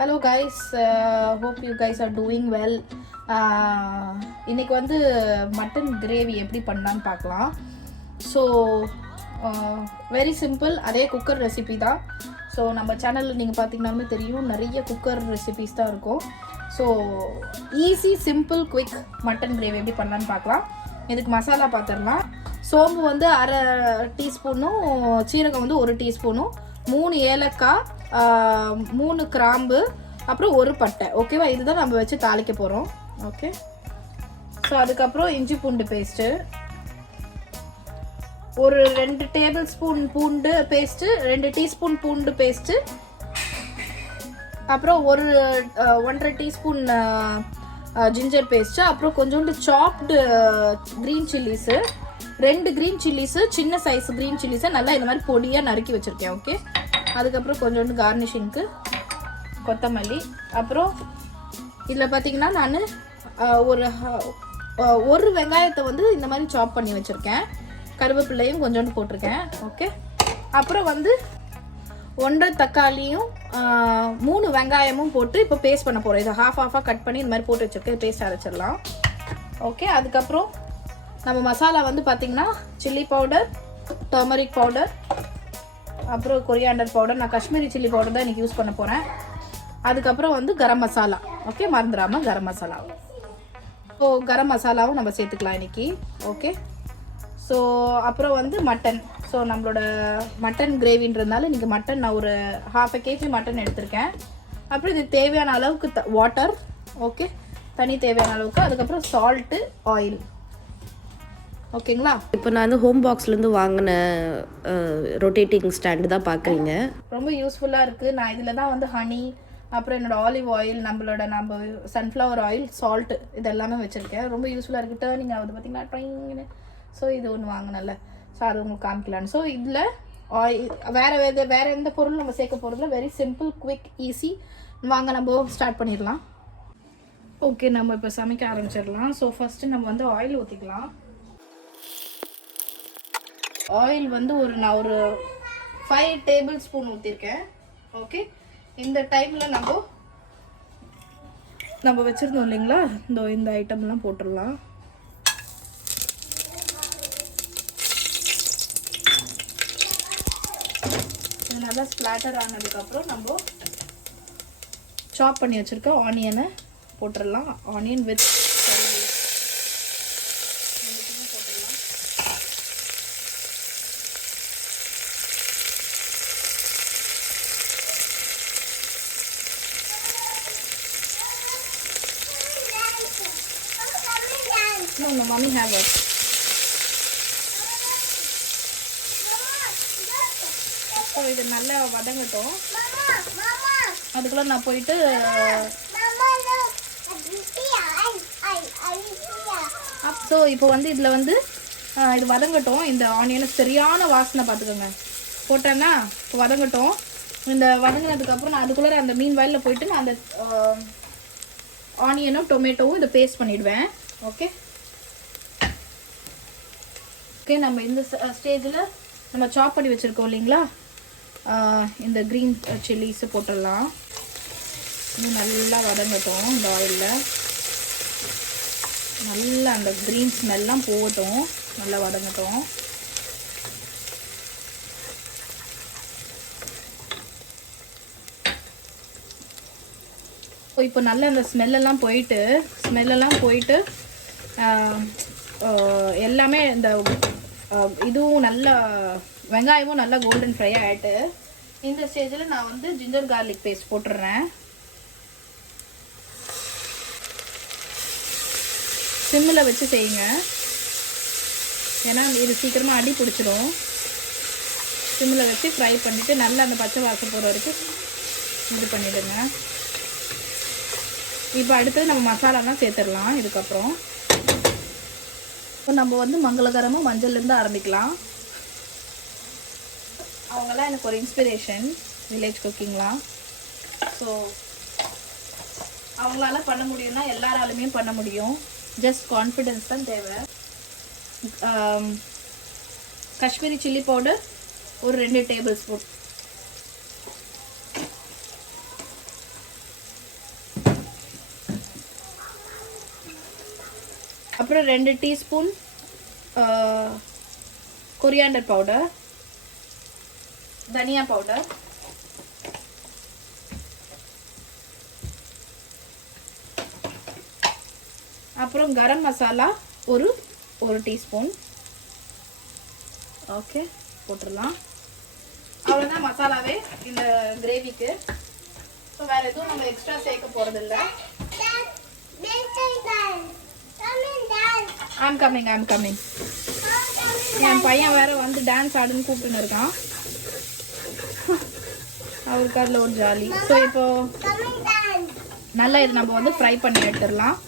Hello guys, hope you guys are doing well. இன்னைக்கு வந்து mutton gravy எப்படி பண்ணலான்னு பார்க்கலாம். ஸோ வெரி சிம்பிள், அதே குக்கர் ரெசிபி தான். ஸோ நம்ம சேனலில் நீங்கள் பார்த்தீங்கன்னாலுமே தெரியும், நிறைய குக்கர் ரெசிபிஸ் தான் இருக்கும். So easy simple quick mutton gravy எப்படி பண்ணலான்னு பார்க்கலாம். இதுக்கு மசாலா பார்த்துடலாம். சோம்பு வந்து 1/2 டீஸ்பூனும், சீரகம் வந்து 1 டீஸ்பூனும், 3 ஏலக்காய், 3 கிராம்பு, அப்புறம் 1 பட்டை. ஓகேவா? இதுதான் நம்ம வச்சு தாளிக்க போகிறோம். ஓகே. ஸோ அதுக்கப்புறம் இஞ்சி பூண்டு பேஸ்ட்டு, ஒரு 2 டேபிள் ஸ்பூன் பூண்டு பேஸ்ட்டு, 2 டீஸ்பூன் பூண்டு பேஸ்ட்டு, அப்புறம் 1.5 டீஸ்பூன் ஜிஞ்சர் பேஸ்ட்டு, அப்புறம் கொஞ்சோண்டு சாப்டு க்ரீன் சில்லிஸு, 2 க்ரீன் சில்லிஸு, சின்ன சைஸ் க்ரீன் சில்லிஸை நல்லா இந்த மாதிரி பொடியாக நறுக்கி வச்சுருக்கேன். ஓகே. அதுக்கப்புறம் கொஞ்சோண்டு கார்னிஷிங்க்கு கொத்தமல்லி. அப்புறம் இதில் பார்த்தீங்கன்னா நான் ஒரு வெங்காயத்தை வந்து இந்த மாதிரி சாப் பண்ணி வச்சுருக்கேன். கருவேப்பிள்ளையும் கொஞ்சோண்டு போட்டிருக்கேன். ஓகே. அப்புறம் வந்து 1.5 தக்காளியும் 3 வெங்காயமும் போட்டு இப்போ பேஸ்ட் பண்ண போகிறோம். இதை ஹாஃபாக கட் பண்ணி இந்த மாதிரி போட்டு வச்சுருக்கேன். பேஸ்ட் அரைச்சிடலாம். ஓகே. அதுக்கப்புறம் நம்ம மசாலா வந்து பார்த்திங்கன்னா சில்லி பவுடர், டர்மரிக் பவுடர், அப்புறம் கொரியாண்டர் பவுடர், நான் காஷ்மீரி சில்லி பவுடர் தான் இன்றைக்கி யூஸ் பண்ண போகிறேன். அதுக்கப்புறம் வந்து கரம் மசாலா. ஓகே, மறந்துடாமல் கரம் மசாலா. ஸோ கரம் மசாலாவும் நம்ம சேர்த்துக்கலாம் இன்றைக்கி. ஓகே. ஸோ அப்புறம் வந்து மட்டன். ஸோ நம்மளோட மட்டன் கிரேவின்றதுனால இன்றைக்கி மட்டன் நான் ஒரு 1/2 kg மட்டன் எடுத்திருக்கேன். அப்புறம் இது தேவையான அளவுக்கு வாட்டர். ஓகே, தண்ணி தேவையான அளவுக்கு. அதுக்கப்புறம் சால்ட்டு, ஆயில். ஓகேங்களா? இப்போ நான் வந்து ஹோம் பாக்ஸ்லேருந்து வாங்கின ரொட்டேட்டிங் ஸ்டாண்டு தான் பார்க்குறீங்க. ரொம்ப யூஸ்ஃபுல்லாக இருக்குது. நான் இதில் தான் வந்து ஹனி, அப்புறம் என்னோடய ஆலிவ் ஆயில், நம்ம சன்ஃப்ளவர் ஆயில், சால்ட்டு இதெல்லாமே வச்சுருக்கேன். ரொம்ப யூஸ்ஃபுல்லாக இருக்குது. டேர்னிங் ஆகுது பார்த்தீங்கன்னா ட்ரைன்னு. ஸோ இது ஒன்று வாங்கினல. ஸோ அது உங்களுக்கு காமிக்கலான்னு. ஸோ இதில் ஆயில் வேறு எந்த பொருளும் நம்ம சேர்க்க போகிறதுல. Very simple, quick, easy. வாங்க நம்ம ஸ்டார்ட் பண்ணிடலாம். ஓகே, நம்ம இப்போ சமைக்க ஆரம்பிச்சிடலாம். ஸோ ஃபஸ்ட்டு நம்ம வந்து ஆயில் ஊற்றிக்கலாம். ஆயில் வந்து நான் ஒரு 5 டேபிள் ஸ்பூன் ஊற்றிருக்கேன். ஓகே. இந்த டைமில் நம்ம வச்சுருந்தோம் இல்லைங்களா, இந்த ஐட்டம்லாம் போட்டுடலாம். இது நல்லா ஸ்ப்ளாட்டர் ஆனதுக்கப்புறம் நம்ம சாப் பண்ணி வச்சுருக்க ஆனியனை போட்டுடலாம். Onion with No, mommy have it. So இது நல்லா வதங்கட்டும். அதுக்குள்ள நான் போயிட்டு ஸோ இப்போ வந்து இதில் வந்து இது வதங்கட்டும். இந்த ஆனியனை சரியான வாசனை பார்த்துக்கோங்க. போட்டேன்னா இப்போ வதங்கட்டும். இந்த வதங்கினதுக்கப்புறம் நான் அதுக்குள்ளே அந்த மீன் வயலில் போயிட்டு நான் அந்த ஆனியனும் டொமேட்டோவும் இதை பேஸ்ட் பண்ணிவிடுவேன். ஓகே. ஓகே, நம்ம இந்த ஸ்டேஜில் நம்ம சாப் பண்ணி வச்சுருக்கோம் இல்லைங்களா, இந்த க்ரீன் சில்லிஸை போட்டுடலாம். இன்னும் நல்லா வதங்கட்டும். இந்த ஆயிலில் நல்லா அந்த க்ரீன் ஸ்மெல்லாம் போகட்டும். நல்லா வதங்கட்டும். இப்போ நல்லா அந்த ஸ்மெல்லெல்லாம் போயிட்டு எல்லாமே இந்த இதுவும் நல்லா வெங்காயமும் நல்லா கோல்டன் ஃப்ரை ஆகிட்டு இந்த ஸ்டேஜில் நான் வந்து ஜிஞ்சர் கார்லிக் பேஸ்ட் போட்டுடுறேன். சிம்மில் வச்சு செய்யுங்க, ஏன்னா இது சீக்கிரமாக அடி பிடிச்சிடும். சிம்மில் வச்சு ஃப்ரை பண்ணிவிட்டு நல்லா அந்த பச்சை வாசம் போகிற வரைக்கும் இது பண்ணிவிடுங்க. இப்போ அடுத்தது நம்ம மசாலாலாம் சேர்த்துடலாம். இதுக்கப்புறம் இப்போ நம்ம வந்து மங்களகரமாக மஞ்சள்லேருந்து ஆரம்பிக்கலாம். அவங்கெல்லாம் எனக்கு ஒரு இன்ஸ்பிரேஷன், வில்லேஜ் குக்கிங்லாம். ஸோ அவங்களால பண்ண முடியும்னா எல்லாராலுமே பண்ண முடியும். ஜஸ்ட் கான்ஃபிடென்ஸ் தான் தேவை. காஷ்மீரி சில்லி பவுடர் ஒரு 2 டேபிள் ஸ்பூன், அப்புறம் 2 டீஸ்பூன் கொரியாண்டர் பவுடர், தனியா பவுடர், அப்புறம் கரம் மசாலா ஒரு டீஸ்பூன். ஓகே, போட்டுடலாம். அவ்வளோதான் மசாலாவே இந்த கிரேவிக்கு. ஸோ வேற எதுவும் நம்ம எக்ஸ்ட்ரா சேர்க்க போறது இல்லை. I'm coming. என் பையன் வேற வந்து டான்ஸ் ஆடுன்னு கூப்பிட்டுன்னு இருக்கான். அவருக்கு அதில் ஒரு ஜாலி. ஸோ இப்போ நல்லா இது நம்ம வந்து ஃப்ரை பண்ணி எடுத்துடலாம்.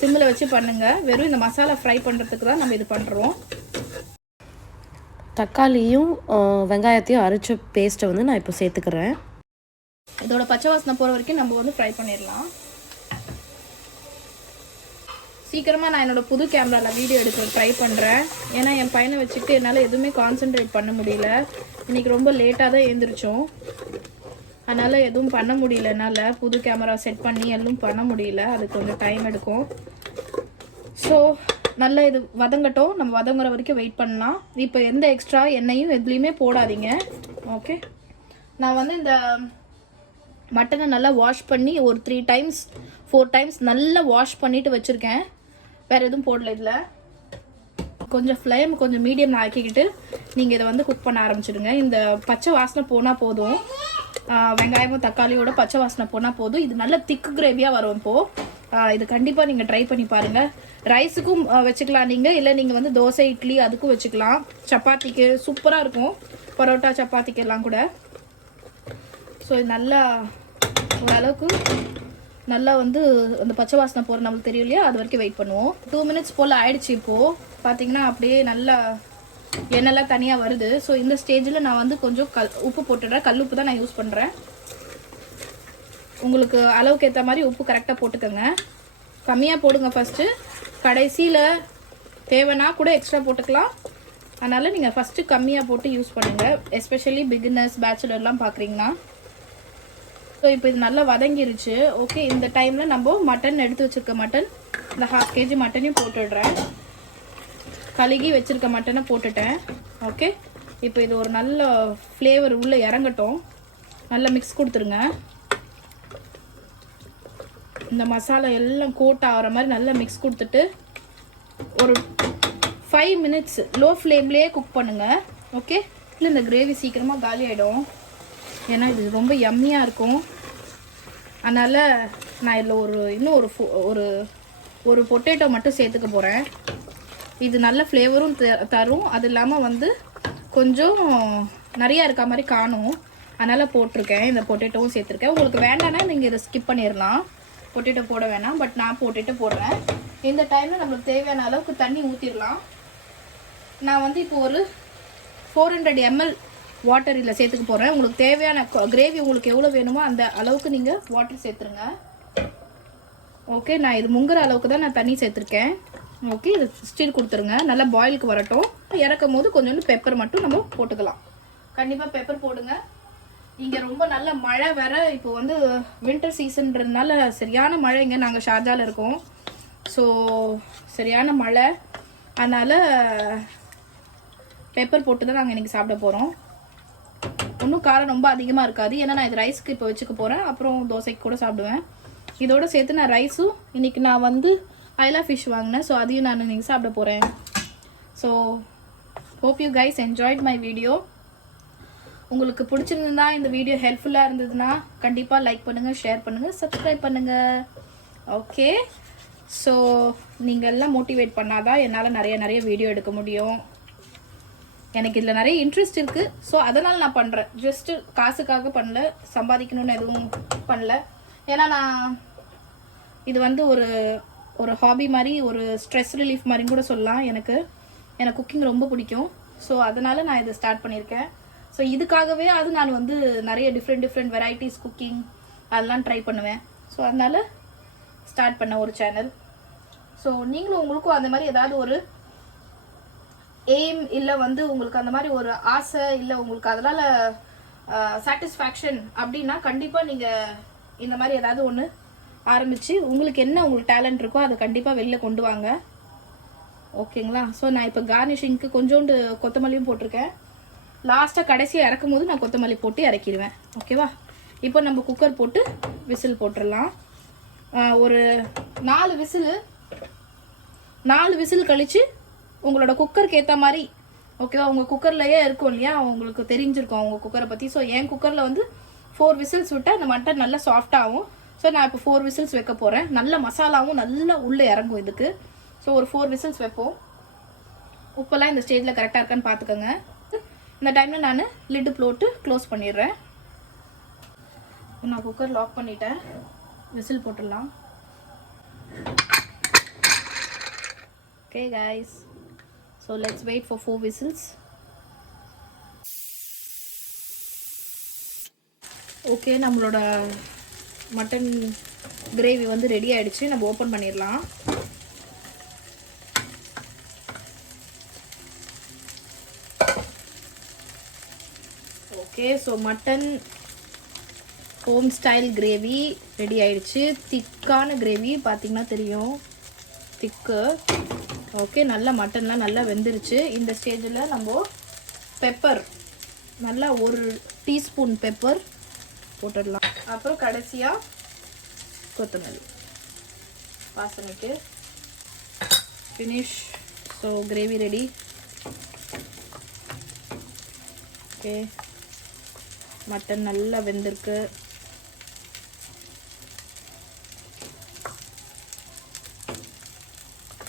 சிம்மில் வச்சு பண்ணுங்க. வெறும் இந்த மசாலா ஃப்ரை பண்ணுறதுக்கு தான் நம்ம இது பண்ணுறோம். தக்காளியும் வெங்காயத்தையும் அரைச்ச பேஸ்ட்டை வந்து நான் இப்போ சேர்த்துக்கிறேன். இதோட பச்சை வாசனை போகிற வரைக்கும் நம்ம வந்து ஃப்ரை பண்ணிடலாம். சீக்கிரமாக நான் என்னோடய புது கேமராவில் வீடியோ எடுக்க ட்ரை பண்ணுறேன். ஏன்னா என் பையனை வச்சுட்டு என்னால் எதுவுமே கான்சென்ட்ரேட் பண்ண முடியல. இன்றைக்கி ரொம்ப லேட்டாக தான் எழுந்திரிச்சோம். அதனால் எதுவும் பண்ண முடியல. என்னால் புது கேமரா செட் பண்ணி எதுவும் பண்ண முடியல. அதுக்கு கொஞ்சம் டைம் எடுக்கும். ஸோ நல்லா இது வதங்கட்டும். நம்ம வதங்குற வரைக்கும் வெயிட் பண்ணலாம். இப்போ எந்த எக்ஸ்ட்ரா எண்ணெயும் எதுலேயுமே போடாதீங்க. ஓகே, நான் வந்து இந்த மட்டனை நல்லா வாஷ் பண்ணி ஒரு 3 டைம்ஸ் 4 டைம்ஸ் நல்லா வாஷ் பண்ணிவிட்டு வச்சுருக்கேன். வேறு எதுவும் போடல. இதில் கொஞ்சம் ஃப்ளேம் கொஞ்சம் மீடியம் ஆக்கிக்கிட்டு நீங்கள் இதை வந்து குக் பண்ண ஆரம்பிச்சிடுங்க. இந்த பச்சை வாசனை போனால் போதும். வெங்காயமும் தக்காளியோட பச்சை வாசனை போனால் போதும். இது நல்ல திக்கு கிரேவியாக வரும். இப்போது இது கண்டிப்பாக நீங்கள் ட்ரை பண்ணி பாருங்கள். ரைஸுக்கும் வச்சுக்கலாம் நீங்கள், இல்லை நீங்கள் வந்து தோசை இட்லி அதுக்கும் வச்சுக்கலாம். சப்பாத்திக்கு சூப்பராக இருக்கும். பரோட்டா சப்பாத்திக்கு எல்லாம் கூட. ஸோ இது நல்லா ஓரளவுக்கு நல்லா வந்து அந்த பச்சை வாசனை போகிற நம்மளுக்கு தெரியும் இல்லையா, அது வரைக்கும் வெயிட் பண்ணுவோம். 2 மினிட்ஸ் போல் ஆயிடுச்சு. இப்போது பார்த்தீங்கன்னா அப்படியே நல்லா எண்ணெய்லாம் தனியாக வருது. ஸோ இந்த ஸ்டேஜில் நான் வந்து கொஞ்சம் உப்பு போட்டுடுறேன். கல் உப்பு தான் நான் யூஸ் பண்ணுறேன். உங்களுக்கு அளவுக்கு ஏற்ற மாதிரி உப்பு கரெக்டாக போட்டுக்கோங்க. கம்மியாக போடுங்க ஃபஸ்ட்டு. கடைசியில் தேவைன்னா கூட எக்ஸ்ட்ரா போட்டுக்கலாம். அதனால் நீங்கள் ஃபஸ்ட்டு கம்மியாக போட்டு யூஸ் பண்ணுங்கள். எஸ்பெஷலி பிகினர்ஸ் பேச்சுலர்லாம் பார்க்குறீங்கன்னா. ஸோ இப்போ இது நல்லா வதங்கிருச்சு. ஓகே, இந்த டைமில் நம்ம மட்டன் எடுத்து வச்சுருக்க மட்டன், இந்த 1/2 kg மட்டனையும் போட்டுடுறேன். கழுகி வச்சுருக்க மட்டனை போட்டுட்டேன். ஓகே, இப்போ இது ஒரு நல்ல ஃப்ளேவர் உள்ளே இறங்கட்டும். நல்லா மிக்ஸ் கொடுத்துருங்க. இந்த மசாலா எல்லாம் கோட் ஆகிற மாதிரி நல்லா மிக்ஸ் கொடுத்துட்டு ஒரு 5 மினிட்ஸ் லோ ஃப்ளேம்லேயே குக் பண்ணுங்கள். ஓகே, இல்லை இந்த கிரேவி சீக்கிரமாக காலி ஆகிடும். ஏன்னா இது ரொம்ப யம்மியாக இருக்கும். அதனால் நான் இதில் இன்னும் ஒரு பொட்டேட்டோ மட்டும் சேர்த்துக்க போகிறேன். இது நல்ல ஃப்ளேவரும் தரும். அது இல்லாமல் வந்து கொஞ்சம் நிறையா இருக்க மாதிரி காணும். அதனால் போட்டிருக்கேன். இந்த பொட்டேட்டோவும் சேர்த்துருக்கேன். உங்களுக்கு வேண்டாம்னா நீங்கள் இதை ஸ்கிப் பண்ணிடலாம். பொட்டேட்டோ போட வேணாம். பட் நான் பொட்டேட்டோ போடுறேன். இந்த டைமில் நம்மளுக்கு தேவையான அளவுக்கு தண்ணி ஊற்றிடலாம். நான் வந்து இப்போ ஒரு 400 ml வாட்டர் இதில் சேர்த்துக்க போகிறேன். உங்களுக்கு தேவையான கிரேவி உங்களுக்கு எவ்வளோ வேணுமோ அந்த அளவுக்கு நீங்கள் வாட்டர் சேர்த்துருங்க. ஓகே, நான் இது முங்குற அளவுக்கு தான் நான் தண்ணி சேர்த்துருக்கேன். ஓகே, இது ஸ்டீர் கொடுத்துருங்க. நல்லா பாயிலுக்கு வரட்டும். இறக்கும் போது கொஞ்சோண்டு பெப்பர் மட்டும் நம்ம போட்டுக்கலாம். கண்டிப்பாக பெப்பர் போடுங்க. இங்கே ரொம்ப நல்ல மழை வேற. இப்போ வந்து வின்டர் சீசன்றதுனால சரியான மழை. இங்கே நாங்கள் ஷார்ஜாவில் இருக்கோம். ஸோ சரியான மழை. அதனால் பெப்பர் போட்டு தான் நாங்கள் இன்றைக்கி சாப்பிட போகிறோம். ஒன்றும் காரம் ரொம்ப அதிகமாக இருக்காது. ஏன்னா நான் இது ரைஸ்க்கு இப்போ வச்சுக்க போகிறேன். அப்புறம் தோசைக்கு கூட சாப்பிடுவேன். இதோடு சேர்த்து நான் ரைஸும் இன்றைக்கி நான் வந்து ஐலா ஃபிஷ் வாங்கினேன். ஸோ அதையும் நான் இன்றைக்கி சாப்பிட போகிறேன். So hope you guys enjoyed my video. உங்களுக்கு பிடிச்சிருந்தா இந்த வீடியோ ஹெல்ப்ஃபுல்லாக இருந்ததுன்னா கண்டிப்பாக லைக் பண்ணுங்கள், ஷேர் பண்ணுங்கள், சப்ஸ்கிரைப் பண்ணுங்கள். ஓகே, ஸோ நீங்கள் எல்லாம் மோட்டிவேட் பண்ணாதான் என்னால் நிறைய வீடியோ எடுக்க முடியும். எனக்கு இதில் நிறைய இன்ட்ரெஸ்ட் இருக்குது. ஸோ அதனால் நான் பண்ணுறேன். ஜஸ்ட்டு காசுக்காக பண்ணல, சம்பாதிக்கணும்னு எதுவும் பண்ணல. ஏன்னா நான் இது வந்து ஒரு ஹாபி மாதிரி, ஒரு ஸ்ட்ரெஸ் ரிலீஃப் மாதிரி கூட சொல்லலாம். எனக்கு குக்கிங் ரொம்ப பிடிக்கும். ஸோ அதனால் நான் இதை ஸ்டார்ட் பண்ணியிருக்கேன். ஸோ இதுக்காகவே அது நான் வந்து நிறைய டிஃப்ரெண்ட் வெரைட்டிஸ் குக்கிங் அதெல்லாம் ட்ரை பண்ணுவேன். ஸோ அதனால் ஸ்டார்ட் பண்ண ஒரு சேனல். ஸோ நீங்களும் உங்களுக்கும் அந்த மாதிரி ஏதாவது ஒரு எய்ம் இல்லை வந்து உங்களுக்கு அந்த மாதிரி ஒரு ஆசை இல்லை உங்களுக்கு அதனால் சாட்டிஸ்ஃபேக்ஷன் அப்படின்னா கண்டிப்பாக நீங்கள் இந்த மாதிரி ஏதாவது ஒன்று ஆரம்பித்து உங்களுக்கு என்ன உங்களுக்கு டேலண்ட் இருக்கோ அதை கண்டிப்பாக வெளில கொண்டு வாங்க. ஓகேங்களா. ஸோ நான் இப்போ கார்னிஷிங்க்கு கொஞ்சோண்டு கொத்தமல்லியும் போட்டிருக்கேன். லாஸ்ட்டாக கடைசியாக இறக்கும் போது நான் கொத்தமல்லி போட்டு இறக்கிடுவேன். ஓகேவா. இப்போ நம்ம குக்கர் போட்டு விசில் போட்டுடலாம். ஒரு 4 விசில் கழித்து உங்களோட குக்கருக்கு ஏற்ற மாதிரி, ஓகேவா. உங்கள் குக்கர்லையே இருக்கும் இல்லையா, உங்களுக்கு தெரிஞ்சிருக்கும் உங்கள் குக்கரை பற்றி. ஸோ என் குக்கரில் வந்து 4 விசில்ஸ் விட்டால் அந்த மட்டன் நல்லா சாஃப்டாகும். ஸோ நான் இப்போ 4 விசில்ஸ் வைக்க போகிறேன். நல்ல மசாலாவும் நல்லா உள்ளே இறங்கும் இதுக்கு. ஸோ ஒரு 4 விசில்ஸ் வைப்போம். உப்பெல்லாம் இந்த ஸ்டேஜில் கரெக்டாக இருக்கான்னு பார்த்துக்கோங்க. இந்த டைமில் நான் லிட்டு போட்டு க்ளோஸ் பண்ணிடுறேன். நான் குக்கர் லாக் பண்ணிட்டேன். விசில் போட்டுடலாம். Okay guys, so let's wait for 4 whistles. Okay, நம்மளோட மட்டன் கிரேவி வந்து ரெடி ஆயிடுச்சு. நம்ம ஓப்பன் பண்ணிடலாம். Okay, so mutton home style gravy ready ஆயிடுச்சு. திக்கான கிரேவி பார்த்தீங்கன்னா தெரியும், திக்கு. ஓகே, நல்லா மட்டன்லாம் நல்லா வெந்துருச்சு. இந்த ஸ்டேஜில் நம்ம பெப்பர், நல்லா 1 டீஸ்பூன் பெப்பர் போட்டுடலாம். அப்புறம் கடைசியாக கொத்தமல்லி வாசனைக்கு. Finish. So gravy ready. Okay, mutton நல்லா வெந்திருக்கு.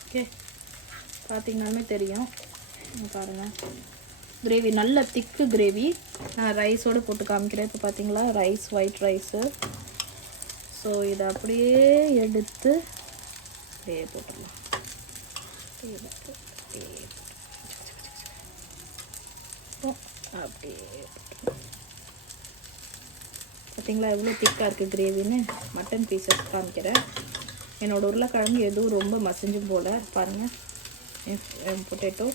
ஓகே, பார்த்தீங்கன்னாலுமே தெரியும். பாருங்கள், கிரேவி நல்ல திக்கு கிரேவி. நான் ரைஸோடு போட்டு காமிக்கிறேன். இப்போ பார்த்தீங்களா, ரைஸ், ஒயிட் ரைஸு. ஸோ இதை அப்படியே எடுத்து அப்படியே போட்டுடலாம். அப்படியே பார்த்தீங்களா எவ்வளோ திக்காக இருக்குது கிரேவின்னு. மட்டன் பீசஸ் காமிக்கிறேன். என்னோடய உருளைக்கிழங்கு எதுவும் ரொம்ப மசிஞ்சும் போல். பாருங்கள், பொட்டேட்டோ,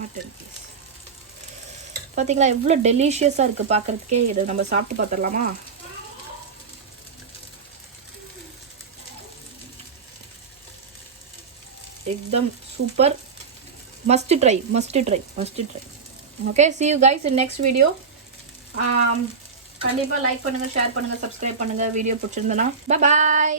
மட்டன் பீஸ் பார்த்தீங்களா எவ்வளோ டெலிஷியஸாக இருக்குது பார்க்குறதுக்கே. இதை நம்ம சாப்பிட்டு பார்த்துடலாமா? एकदम super. Must try. Okay, see you guys in next video. கண்டிப்பாக லைக் பண்ணுங்கள், ஷேர் பண்ணுங்கள், சப்ஸ்கிரைப் பண்ணுங்கள் வீடியோ பிடிச்சிருந்தனா. bye bye.